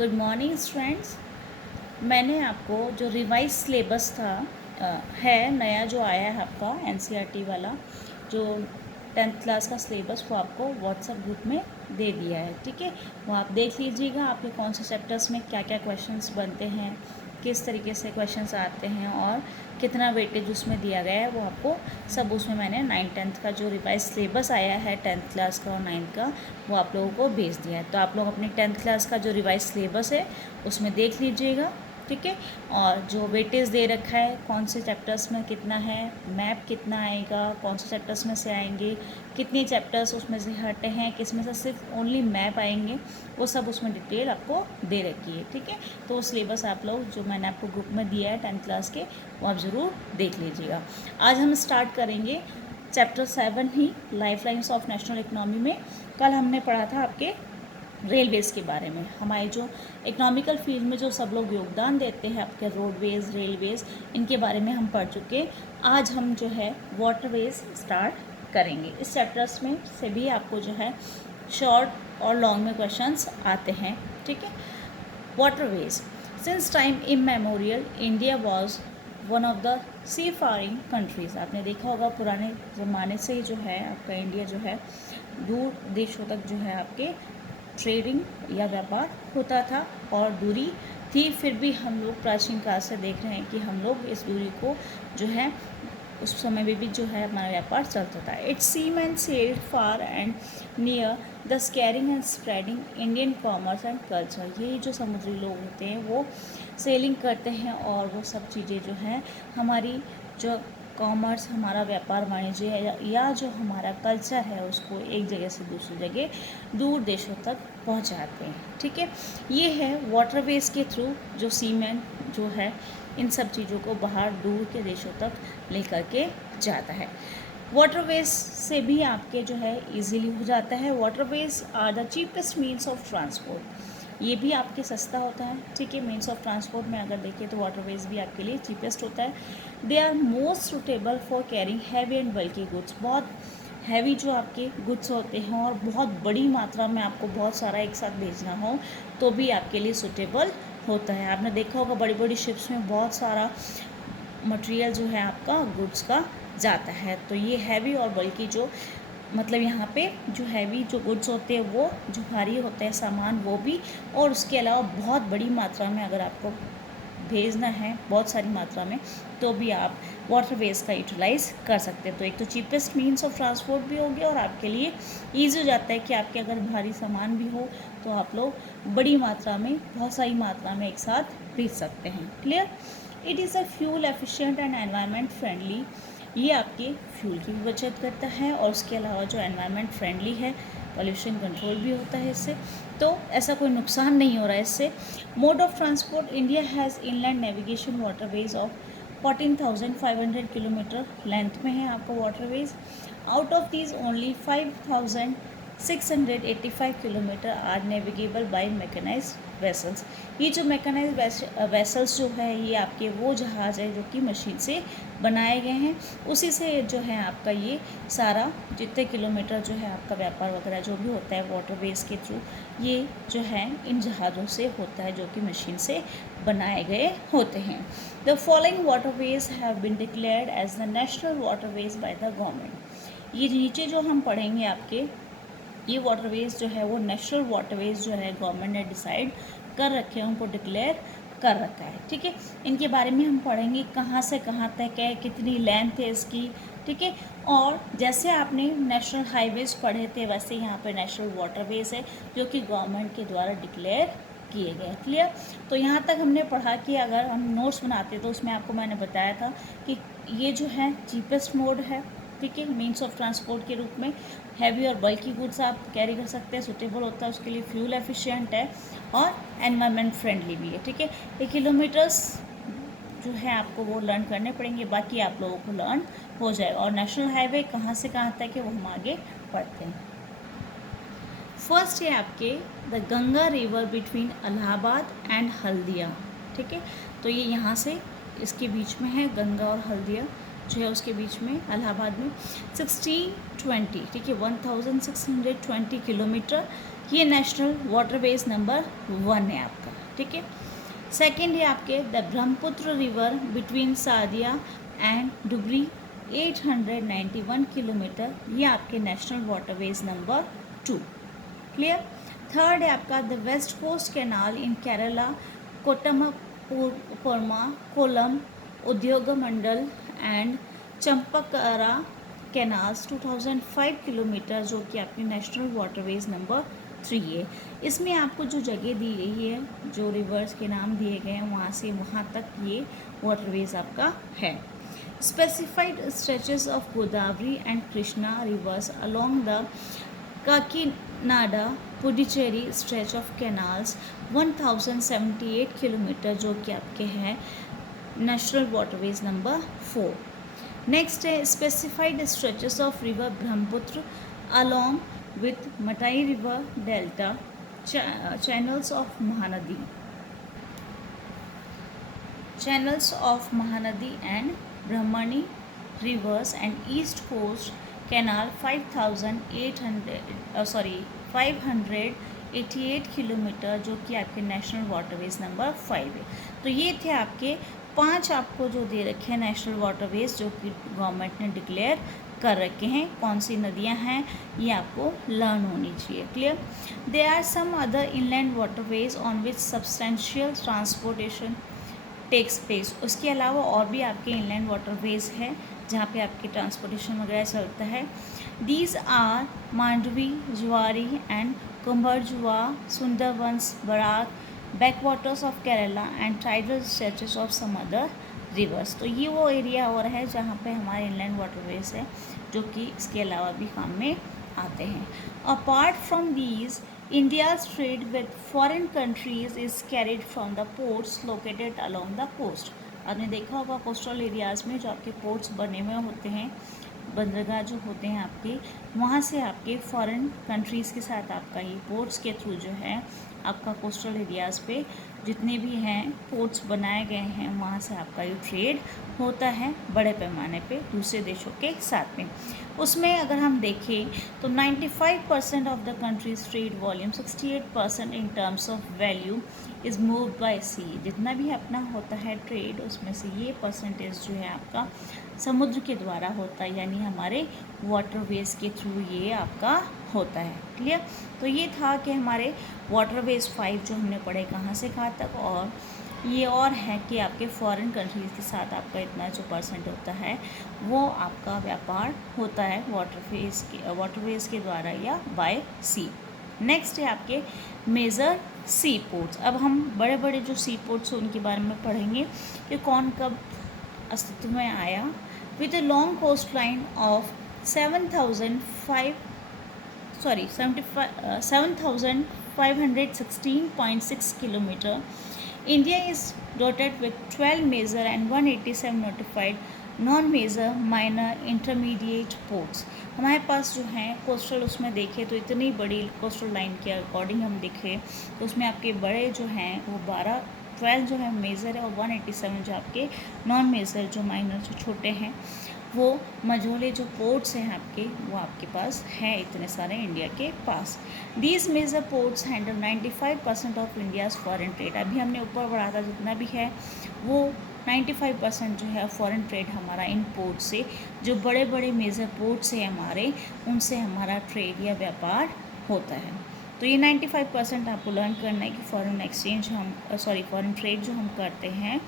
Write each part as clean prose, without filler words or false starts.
Good morning students. मैंने आपको जो रिवाइज सिलेबस था है नया जो आया है आपका एनसीईआरटी वाला जो 10th क्लास का सिलेबस वो आपको व्हाट्सएप ग्रुप में दे दिया है। ठीक है, वो आप देख लीजिएगा आपके कौन से चैप्टर्स में क्या क्या क्वेश्चंस बनते हैं, किस तरीके से क्वेश्चंस आते हैं और कितना वेटेज उसमें दिया गया है, वो आपको सब उसमें मैंने 9th-10th का जो रिवाइज सिलेबस आया है 10th क्लास का और 9th का वो आप लोगों को भेज दिया है। तो आप लोग अपने 10th क्लास का जो रिवाइज सिलेबस है उसमें देख लीजिएगा। ठीक है, और जो वेटेज दे रखा है कौन से चैप्टर्स में कितना है, मैप कितना आएगा, कौन से चैप्टर्स में से आएंगे, कितने चैप्टर्स उसमें से हटे हैं, किस में से सिर्फ ओनली मैप आएंगे, वो सब उसमें डिटेल आपको दे रखी है। ठीक है, तो वो सिलेबस आप लोग जो मैंने आपको ग्रुप में दिया है 10th क्लास के वो आप ज़रूर देख लीजिएगा। आज हम स्टार्ट करेंगे chapter 7 he life lines of national economy में। कल हमने पढ़ा था आपके रेलवेज़ के बारे में, हमारे जो इकोनॉमिकल फील्ड में जो सब लोग योगदान देते हैं आपके रोडवेज़ रेलवेज़, इनके बारे में हम पढ़ चुके। आज हम जो है वाटरवेज़ स्टार्ट करेंगे। इस चैप्टर्स में से भी आपको जो है शॉर्ट और लॉन्ग में क्वेश्चंस आते हैं। ठीक है, waterways since time immemorial India was one of the seafaring countries. आपने देखा होगा पुराने ज़माने से ही जो है आपका इंडिया जो है दूर देशों तक जो है आपके ट्रेडिंग या व्यापार होता था और दूरी थी, फिर भी हम लोग प्राचीन काल से देख रहे हैं कि हम लोग इस दूरी को जो है उस समय में भी जो है हमारा व्यापार चलता था। Its seam and sailed far and near the scaring and spreading Indian commerce and culture. ये जो समुद्री लोग होते हैं वो सेलिंग करते हैं और वो सब चीज़ें जो हैं हमारी जो कॉमर्स हमारा व्यापार वाणिज्य है या जो हमारा कल्चर है उसको एक जगह से दूसरी जगह दूर देशों तक पहुंचाते हैं। ठीक है, ये है वाटरवेज के थ्रू जो सीमेंट जो है इन सब चीज़ों को बाहर दूर के देशों तक लेकर के जाता है। वाटरवेज से भी आपके जो है इजीली हो जाता है। Waterways are the cheapest means of transport, ये भी आपके सस्ता होता है। ठीक है, मीन्स ऑफ ट्रांसपोर्ट में अगर देखें तो वाटरवेज भी आपके लिए चीपेस्ट होता है। They are most suitable for carrying heavy and bulky goods, बहुत हैवी जो आपके गुड्स होते हैं और बहुत बड़ी मात्रा में आपको बहुत सारा एक साथ भेजना हो तो भी आपके लिए सुटेबल होता है। आपने देखा होगा बड़ी बड़ी शिप्स में बहुत सारा मटेरियल जो है आपका गुड्स का जाता है, तो ये हैवी और बल्कि जो मतलब यहाँ पे जो हैवी जो गुड्स होते हैं वो जो भारी होते हैं सामान वो भी, और उसके अलावा बहुत बड़ी मात्रा में अगर आपको भेजना है बहुत सारी मात्रा में तो भी आप वाटरवेज का यूटिलाइज़ कर सकते हैं। तो एक तो चीपेस्ट मीन्स ऑफ ट्रांसपोर्ट भी हो गया और आपके लिए ईजी हो जाता है कि आपके अगर भारी सामान भी हो तो आप लोग बड़ी मात्रा में बहुत सारी मात्रा में एक साथ भेज सकते हैं। Clear? It is a fuel efficient and environment friendly, ये आपके फ्यूल की भी बचत करता है और उसके अलावा जो एनवायरनमेंट फ्रेंडली है, पॉल्यूशन कंट्रोल भी होता है इससे, तो ऐसा कोई नुकसान नहीं हो रहा है इससे। Mode of transport, India has inland navigation waterways of 14,500 kilometre length में है आपको waterways. Out of these only 5,685 kilometre are navigable by mechanised vessels. ये जो मैकेनाइज्ड वेसल्स जो है ये आपके वो जहाज़ है जो कि मशीन से बनाए गए हैं, उसी से जो है आपका ये सारा जितने किलोमीटर जो है आपका व्यापार वगैरह जो भी होता है वाटरवेज के थ्रू ये जो है इन जहाज़ों से होता है जो कि मशीन से बनाए गए होते हैं। The following waterways have been declared as the national waterways by the government. ये नीचे जो हम पढ़ेंगे आपके ये वाटरवेज जो है वो नेशनल वाटरवेज जो है गवर्नमेंट ने डिसाइड कर रखे हैं, उनको डिक्लेयर कर रखा है। ठीक है, इनके बारे में हम पढ़ेंगे कहाँ से कहाँ तक है, कितनी लेंथ है इसकी। ठीक है, और जैसे आपने नेशनल हाईवेज पढ़े थे वैसे यहाँ पे नेशनल वाटरवेज है जो कि गवर्नमेंट के द्वारा डिक्लेयर किए गए। क्लियर? तो यहाँ तक हमने पढ़ा कि अगर हम नोट्स बनाते तो उसमें आपको मैंने बताया था कि ये जो है चीपेस्ट मोड है। ठीक है, मीन्स ऑफ ट्रांसपोर्ट के रूप में हैवी और बल्की गुड्स आप कैरी कर सकते हैं, सुटेबल होता है, उसके लिए फ्यूल एफिशिएंट है और एनवायरनमेंट फ्रेंडली भी है। ठीक है, ये किलोमीटर्स जो है आपको वो लर्न करने पड़ेंगे, बाकी आप लोगों को लर्न हो जाएगा। और नेशनल हाईवे कहाँ से कहाँ तक है वो हम आगे पढ़ते हैं। फर्स्ट है आपके the Ganga river between Allahabad and Haldia. ठीक है, तो ये यहाँ से इसके बीच में है गंगा और हल्दिया जो है उसके बीच में इलाहाबाद में 1620। ठीक है, 1620 किलोमीटर ये नेशनल वाटरवेज नंबर 1 है आपका, ठीक है। सेकेंड है आपके the Brahmaputra river between Sadiya and Dhubri 891 kilometre, ये आपके national waterways number 2, clear. Third है आपका the west coast canal in Kerala Kottapuram Kollam Udyogamandal and Champakkara canals 2005 kilometre, जो कि आपकी नेशनल वाटरवेज नंबर 3 है। इसमें आपको जो जगह दी गई है, जो रिवर्स के नाम दिए गए हैं, वहाँ से वहाँ तक ये वाटरवेज आपका है। Specified stretches of Godavari and Krishna rivers along the Kakinada Puducherry stretch of canals 1078 kilometre, जो कि आपके हैं नेशनल वाटरवेज नंबर 4। नेक्स्ट है specified stretches of river Brahmaputra along with Matai river delta channels of Mahanadi and Brahmani rivers and east coast canal 588 kilometre, जो कि आपके national waterways number 5 है। तो ये थे आपके 5 आपको जो दे रखे हैं नेशनल वाटरवेज, जो कि गवर्नमेंट ने डिक्लेयर कर रखे हैं। कौन सी नदियां हैं ये आपको लर्न होनी चाहिए, clear. There are some other inland waterways on which substantial transportation takes place. उसके अलावा और भी आपके इनलैंड वाटरवेज है जहाँ पे आपके ट्रांसपोर्टेशन वगैरह चलता है। These are Mandovi, Zuari and Cumbarjua, Sundarbans, Barak, backwaters of Kerala and tidal stretches of some other rivers. तो ये वो एरिया और है जहाँ पे हमारे इनलैंड वाटरवेज है, जो कि इसके अलावा भी काम में आते हैं। Apart from these, India's trade with foreign countries is carried from the ports located along the coast। आपने देखा होगा कोस्टल एरियाज़ में जो आपके पोर्ट्स बने हुए होते हैं, बंदरगाह जो होते हैं आपके, वहाँ से आपके फॉरेन कंट्रीज़ के साथ आपका ये पोर्ट्स के थ्रू जो है आपका कोस्टल एरियाज़ पे जितने भी हैं पोर्ट्स बनाए गए हैं, वहाँ से आपका ये ट्रेड होता है बड़े पैमाने पे दूसरे देशों के साथ में। उसमें अगर हम देखें तो 95% of the country's trade volume, 68% in terms of value is moved by sea. जितना भी अपना होता है ट्रेड, उसमें से ये परसेंटेज जो है आपका समुद्र के द्वारा होता है, यानी हमारे वाटरवेज के थ्रू ये आपका होता है, क्लियर। तो ये था कि हमारे वाटरवेज 5 जो हमने पढ़े कहाँ से कहाँ तक, और ये और है कि आपके फॉरेन कंट्रीज़ के साथ आपका इतना जो परसेंट होता है वो आपका व्यापार होता है वाटरवेज के द्वारा या बाय सी। नेक्स्ट है आपके मेजर सी पोर्ट्स। अब हम बड़े बड़े जो सी पोर्ट्स हैं उनके बारे में पढ़ेंगे कि कौन कब अस्तित्व में आया। With a long coast line of 7,516.6 kilometre, India is dotted with 12 major and 187 notified non-major minor intermediate ports। हमारे पास जो हैं कोस्टल उसमें देखें तो इतनी बड़ी कोस्टल लाइन के अकॉर्डिंग हम देखें तो उसमें आपके बड़े जो हैं वो 12 जो है मेजर है और 187 जो आपके नॉन मेजर जो माइनर जो छोटे हैं वो मझोले जो पोर्ट्स हैं आपके वो आपके पास हैं इतने सारे इंडिया के पास। These major ports handle 95% of India's foreign trade. अभी हमने ऊपर बढ़ा था जितना भी है वो 95% जो है फॉरेन ट्रेड हमारा इन पोर्ट से, जो बड़े बड़े मेजर पोर्ट्स हैं हमारे, उनसे हमारा ट्रेड या व्यापार होता है। तो ये 95% आपको लर्न करना है कि फॉरेन ट्रेड जो हम करते हैं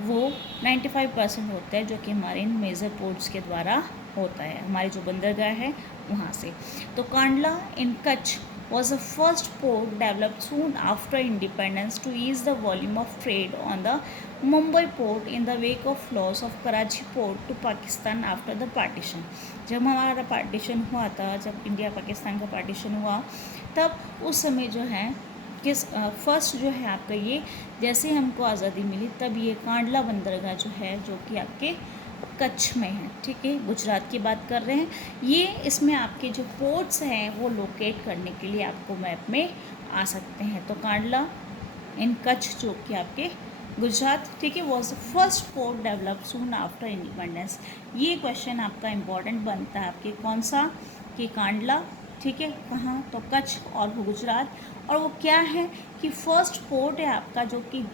वो 95% होता है, जो कि हमारे इन मेजर पोर्ट्स के द्वारा होता है, हमारी जो बंदरगाह है वहाँ से। तो कांडला इन Kutch was the first port developed soon after independence to ease the volume of trade on the Mumbai port in the wake of loss of Karachi port to Pakistan after the partition। जब हमारा partition हुआ था, जब India Pakistan का partition हुआ, तब उस समय जो है फर्स्ट जो है आपका ये जैसे हमको आज़ादी मिली तब ये कांडला बंदरगाह जो है जो कि आपके कच्छ में है, ठीक है, गुजरात की बात कर रहे हैं ये। इसमें आपके जो पोर्ट्स हैं वो लोकेट करने के लिए आपको मैप में आ सकते हैं। तो कांडला इन कच्छ जो कि आपके गुजरात, ठीक है, was the first port develop soon after independence. ये क्वेश्चन आपका इम्पॉर्टेंट बनता है आपके कौन सा कि कांडला ठीक है, कहाँ तो कच्छ और गुजरात। और वो क्या है कि फर्स्ट पोर्ट है आपका जो कि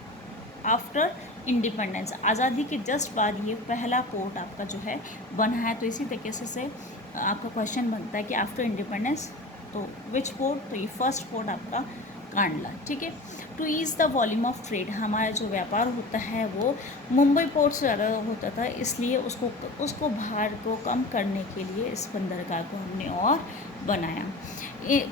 आफ्टर इंडिपेंडेंस, आज़ादी के जस्ट बाद ये पहला पोर्ट आपका जो है बना है। तो इसी तरीके से आपका क्वेश्चन बनता है कि आफ्टर इंडिपेंडेंस तो विच पोर्ट, तो ये फर्स्ट पोर्ट आपका कांडला। ठीक है, to ease the volume of trade, हमारा जो व्यापार होता है वो मुंबई पोर्ट से ज़्यादा होता था, इसलिए उसको भार को कम करने के लिए इस बंदरगाह को हमने और बनाया।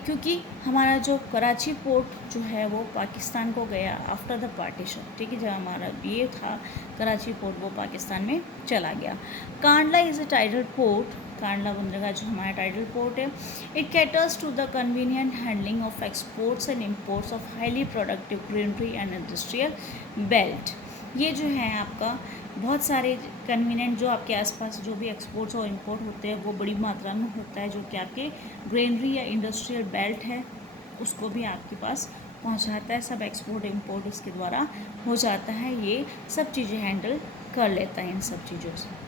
क्योंकि हमारा जो कराची पोर्ट जो है वो पाकिस्तान को गया आफ्टर द पार्टीशन। ठीक है, जब हमारा ये था कराची पोर्ट वो पाकिस्तान में चला गया। Kandla is a tidal port, Kandla बंदरगाह जो हमारा टाइडल पोर्ट है। It caters to the convenient handling of exports and imports of highly productive granary and industrial belt. ये जो है आपका बहुत सारे कन्वीनियंट जो आपके आसपास जो भी एक्सपोर्ट्स और इंपोर्ट होते हैं वो बड़ी मात्रा में होता है, जो कि आपके ग्रेनरी या इंडस्ट्रियल बेल्ट है उसको भी आपके पास पहुंचाता है। सब एक्सपोर्ट इंपोर्ट इसके द्वारा हो जाता है, ये सब चीज़ें हैंडल कर लेता है इन सब चीज़ों से।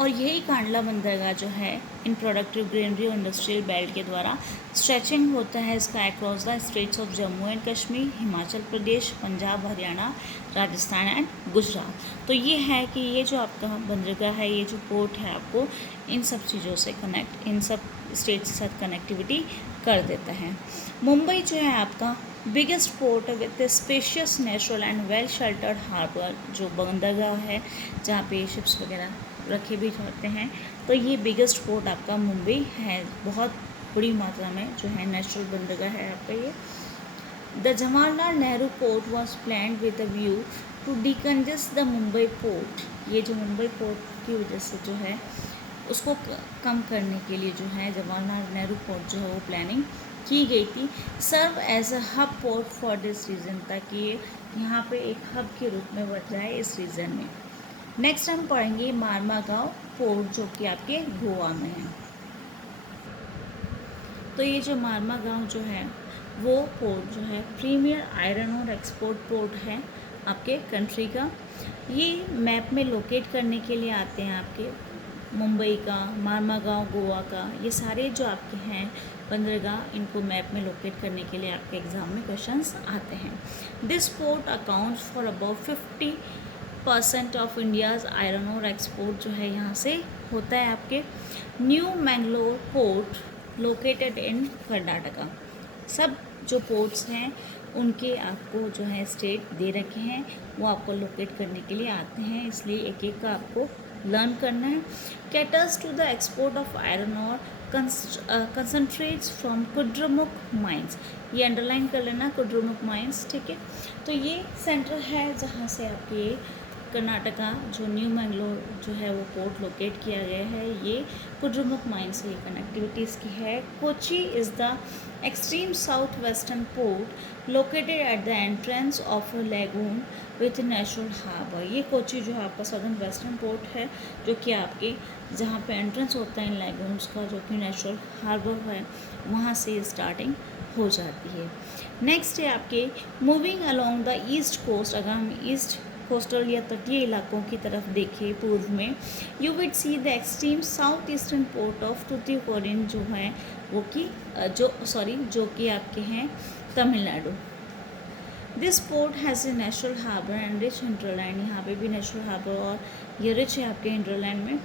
और यही कांडला बंदरगाह जो है इन प्रोडक्टिव ग्रेनरी और इंडस्ट्रियल बेल्ट के द्वारा स्ट्रेचिंग होता है इसका across the states of Jammu and Kashmir, Himachal Pradesh, Punjab, Haryana, Rajasthan and Gujarat. तो ये है कि ये जो आपका बंदरगाह है, ये जो पोर्ट है आपको इन सब चीज़ों से कनेक्ट, इन सब स्टेट के साथ कनेक्टिविटी कर देता है। मुंबई जो है आपका biggest port with spacious natural and well sheltered harbour, जो बंदरगाह है जहाँ पे शिप्स वगैरह रखे भी जाते हैं, तो ये बिगेस्ट पोर्ट आपका मुंबई है। बहुत बड़ी मात्रा में जो है नेचुरल बंदरगाह है आपका ये। The Jawaharlal Nehru port was planned with a view to decongest the Mumbai port. ये जो मुंबई पोर्ट की वजह से जो है उसको कम करने के लिए जो है जवाहरलाल नेहरू पोर्ट जो है वो प्लानिंग की गई थी। Serve as a hub port for this region, ताकि ये यहाँ पे एक हब के रूप में बढ़ जाए इस रीज़न में। नेक्स्ट हम पढ़ेंगे मार्मागांव पोर्ट जो कि आपके गोवा में है। तो ये जो मार्मागांव जो है वो पोर्ट जो है प्रीमियर आयरन और एक्सपोर्ट पोर्ट है आपके कंट्री का। ये मैप में लोकेट करने के लिए आते हैं आपके मुंबई का, मार्मागांव गोवा का, ये सारे जो आपके हैं बंदरगाह, इनको मैप में लोकेट करने के लिए आपके एग्ज़ाम में क्वेश्चंस आते हैं। This port accounts for about 50% of India's iron और एक्सपोर्ट जो है यहाँ से होता है आपके। न्यू मैंगलोर पोर्ट लोकेटेड इन कर्नाटका। सब जो पोर्ट्स हैं उनके आपको जो है स्टेट दे रखे हैं, वो आपको लोकेट करने के लिए आते हैं, इसलिए एक एक का आपको लर्न करना है। Caters to the export of iron ore concentrates from Kudremukh mines, ये अंडरलाइन कर लेना कुद्रेमुख माइंस। ठीक है, तो ये सेंटर है जहाँ से आपके कर्नाटका जो न्यू मैंगलोर जो है वो पोर्ट लोकेट किया गया है, ये कुद्रेमुख माइन से कनेक्टिविटी इसकी है। Kochi is the extreme south western port located at the entrance of a lagoon with natural harbour. ये कोची जो है आपका सदर्न वेस्टर्न पोर्ट है, जो कि आपके जहाँ पे एंट्रेंस होता है इन लैगून्स का, जो कि नेचुरल हार्बर है, वहाँ से स्टार्टिंग हो जाती है। नेक्स्ट है आपके moving along the east coast. अगर हम ईस्ट कोस्टल या तटीय इलाकों की तरफ देखें पूर्व में, you will see the extreme south eastern port of Tuticorin जो है वो कि जो कि आपके हैं Tamil Nadu. This port has a natural harbour and rich hinterland, यहाँ पे भी नेचुरल हार्बर और ये रिच है आपके इंटरलैंड में।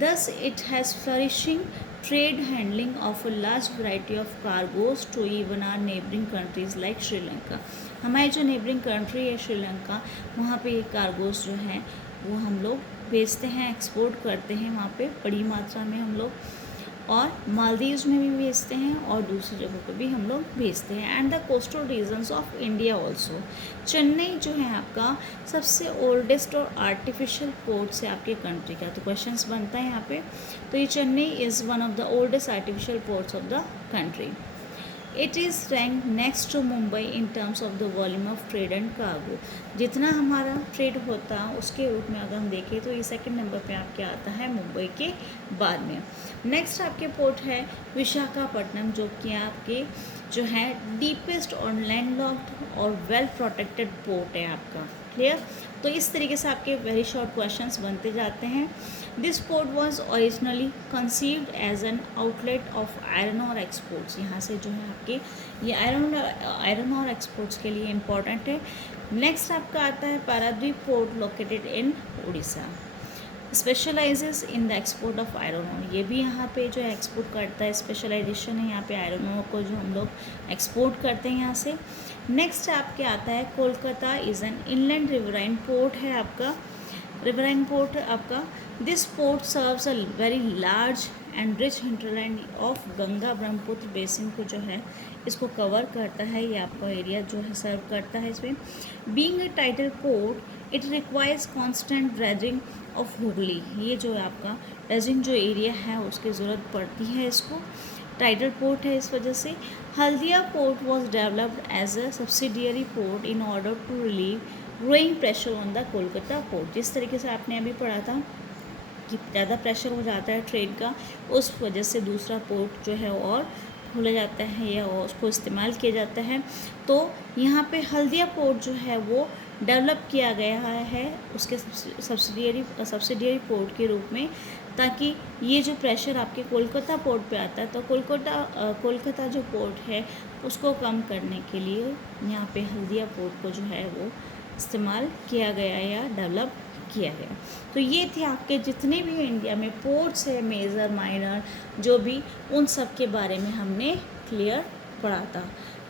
Thus it has flourishing trade handling of a large variety of cargoes to even our neighbouring countries like Sri Lanka. हमारी जो नेबरिंग कंट्री है श्रीलंका, वहाँ पे ये कार्गोज जो हैं वो हम लोग भेजते हैं, एक्सपोर्ट करते हैं वहाँ पे बड़ी मात्रा में हम लोग, और मालदीव्स में भी भेजते हैं और दूसरी जगहों पे भी हम लोग भेजते हैं। And the coastal regions of India also. Chennai जो है आपका सबसे ओल्डेस्ट और आर्टिफिशियल पोर्ट से आपके कंट्री का, तो क्वेश्चंस बनता है यहाँ पे। तो ये Chennai is one of the oldest artificial ports of the country. It is rank next to Mumbai in terms of the volume of trade and cargo. जितना हमारा ट्रेड होता है उसके रूप में अगर हम देखें तो ये सेकंड नंबर पे आपके आता है मुंबई के बाद में। नेक्स्ट आपके पोर्ट है विशाखापट्टनम, जो कि आपके जो है डीपेस्ट और लैंडलॉक्ड और वेल प्रोटेक्टेड पोर्ट है आपका। क्लियर? तो इस तरीके से आपके वेरी शॉर्ट क्वेश्चंस बनते जाते हैं। This port was originally conceived as an outlet of iron ore exports. यहाँ से जो है आपके ये आयरन और एक्सपोर्ट्स के लिए इम्पॉर्टेंट है। नेक्स्ट आपका आता है Paradip port located in Orissa, specialises in the export of iron ore. ये भी यहाँ पे जो है एक्सपोर्ट करता है, स्पेशलाइजेशन है यहाँ पे आयरन ओर को जो हम लोग एक्सपोर्ट करते हैं यहाँ से। नेक्स्ट आपके आता है Kolkata is an inland riverine port है आपका, रिवराइन पोर्ट है आपका। This port serves a very large and rich hinterland of Ganga Brahmaputra basin को जो है इसको कवर करता है, ये आपका एरिया जो है सर्व करता है इसमें। Being a title port it requires constant dredging of Hooghly. ये जो है आपका ड्रेजिंग जो एरिया है उसकी ज़रूरत पड़ती है इसको, टाइटल पोर्ट है इस वजह से। Haldia port was developed as a subsidiary port in order to relieve growing pressure on the Kolkata port. जिस तरीके से आपने अभी पढ़ा था कि ज़्यादा प्रेशर हो जाता है ट्रेड का, उस वजह से दूसरा पोर्ट जो है और खोला जाता है या उसको इस्तेमाल किया जाता है। तो यहाँ पे हल्दिया पोर्ट जो है वो डेवलप किया गया है उसके सब्सिडियरी पोर्ट के रूप में, ताकि ये जो प्रेशर आपके कोलकाता पोर्ट पे आता है तो कोलकाता जो पोर्ट है उसको कम करने के लिए यहाँ पे हल्दिया पोर्ट को जो है वो इस्तेमाल किया गया या डेवलप किया गया। तो ये थे आपके जितने भी इंडिया में पोर्ट्स है, मेजर माइनर जो भी, उन सब के बारे में हमने क्लियर पढ़ा था।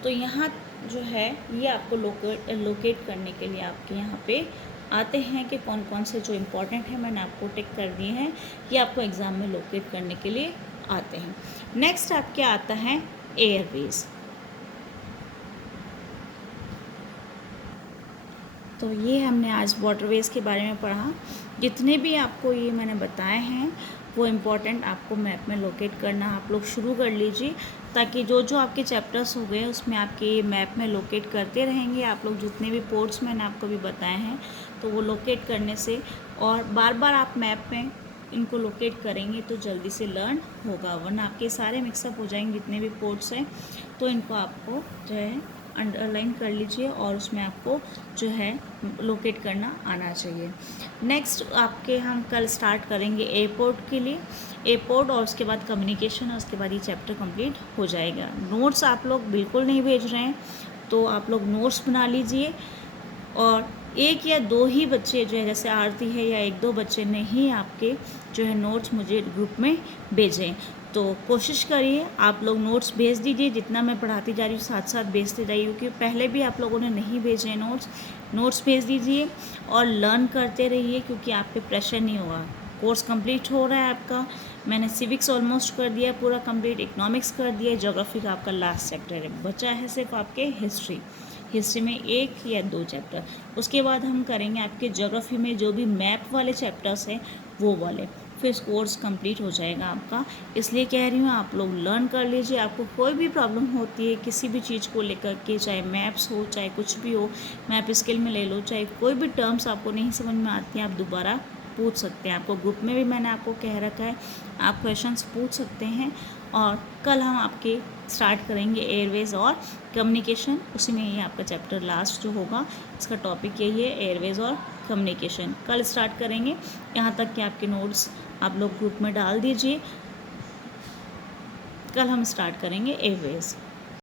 तो यहाँ जो है ये आपको लोकेट करने के लिए आपके यहाँ पे आते हैं कि कौन कौन से जो इम्पोर्टेंट है मैंने आपको टिक कर दिए हैं, ये आपको एग्ज़ाम में लोकेट करने के लिए आते हैं। नेक्स्ट आपके आता है एयरवेज। तो ये हमने आज वाटरवेज के बारे में पढ़ा। जितने भी आपको ये मैंने बताए हैं वो इम्पॉर्टेंट आपको मैप में लोकेट करना आप लोग शुरू कर लीजिए, ताकि जो जो आपके चैप्टर्स हो गए उसमें आपके मैप में लोकेट करते रहेंगे आप लोग। जितने भी पोर्ट्स मैंने आपको भी बताए हैं तो वो लोकेट करने से और बार बार आप मैप में इनको लोकेट करेंगे तो जल्दी से लर्न होगा, वरना आपके सारे मिक्सअप हो जाएंगे जितने भी पोर्ट्स हैं। तो इनको आपको जो है अंडरलाइन कर लीजिए और उसमें आपको जो है लोकेट करना आना चाहिए। नेक्स्ट आपके हम कल स्टार्ट करेंगे एयरपोर्ट के लिए, एयरपोर्ट और उसके बाद कम्युनिकेशन और उसके बाद ये चैप्टर कंप्लीट हो जाएगा। नोट्स आप लोग बिल्कुल नहीं भेज रहे हैं तो आप लोग नोट्स बना लीजिए, और एक या दो ही बच्चे जो है जैसे आरती है या एक दो बच्चे ने ही आपके जो है नोट्स मुझे ग्रुप में भेजें। तो कोशिश करिए आप लोग नोट्स भेज दीजिए, जितना मैं पढ़ाती जा रही हूँ साथ साथ भेजते जाइए, क्योंकि पहले भी आप लोगों ने नहीं भेजे नोट्स भेज दीजिए और लर्न करते रहिए, क्योंकि आप पे प्रेशर नहीं होगा। कोर्स कंप्लीट हो रहा है आपका, मैंने सिविक्स ऑलमोस्ट कर दिया पूरा कंप्लीट, इकोनॉमिक्स कर दिया, ज्योग्राफी का आपका लास्ट चैप्टर है, बचा है सिर्फ आपके हिस्ट्री में एक या दो चैप्टर। उसके बाद हम करेंगे आपके ज्योग्राफी में जो भी मैप वाले चैप्टर्स हैं वो वाले, फिर कोर्स कंप्लीट हो जाएगा आपका। इसलिए कह रही हूँ आप लोग लर्न कर लीजिए। आपको कोई भी प्रॉब्लम होती है किसी भी चीज़ को लेकर के, चाहे मैप्स हो चाहे कुछ भी हो, मैप स्किल में ले लो, चाहे कोई भी टर्म्स आपको नहीं समझ में आती हैं आप दोबारा पूछ सकते हैं। आपको ग्रुप में भी मैंने आपको कह रखा है आप क्वेश्चंस पूछ सकते हैं। और कल हम आपके स्टार्ट करेंगे एयरवेज और कम्युनिकेशन, उसी में ही आपका चैप्टर लास्ट जो होगा इसका टॉपिक यही है, एयरवेज और कम्युनिकेशन। कल स्टार्ट करेंगे, यहाँ तक कि आपके नोट्स आप लोग ग्रुप में डाल दीजिए। कल हम स्टार्ट करेंगे एयरवेज।